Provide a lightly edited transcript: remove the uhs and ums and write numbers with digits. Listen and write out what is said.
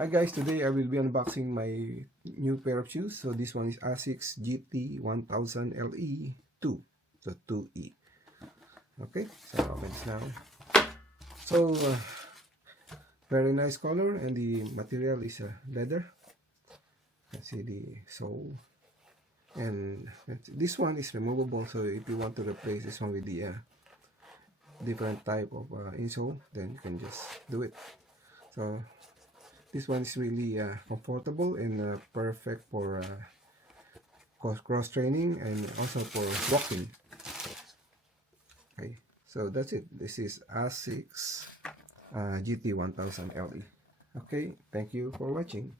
Hi guys, today I will be unboxing my new pair of shoes. So this one is Asics GT-1000 LE2, so 2E. Okay, so open this now. So very nice color, and the material is leather. You can see the sole, and this one is removable. So if you want to replace this one with the different type of insole, then you can just do it. So this one is really comfortable and perfect for cross training and also for walking. Okay, so that's it. This is Asics GT-1000 LE. Okay, thank you for watching.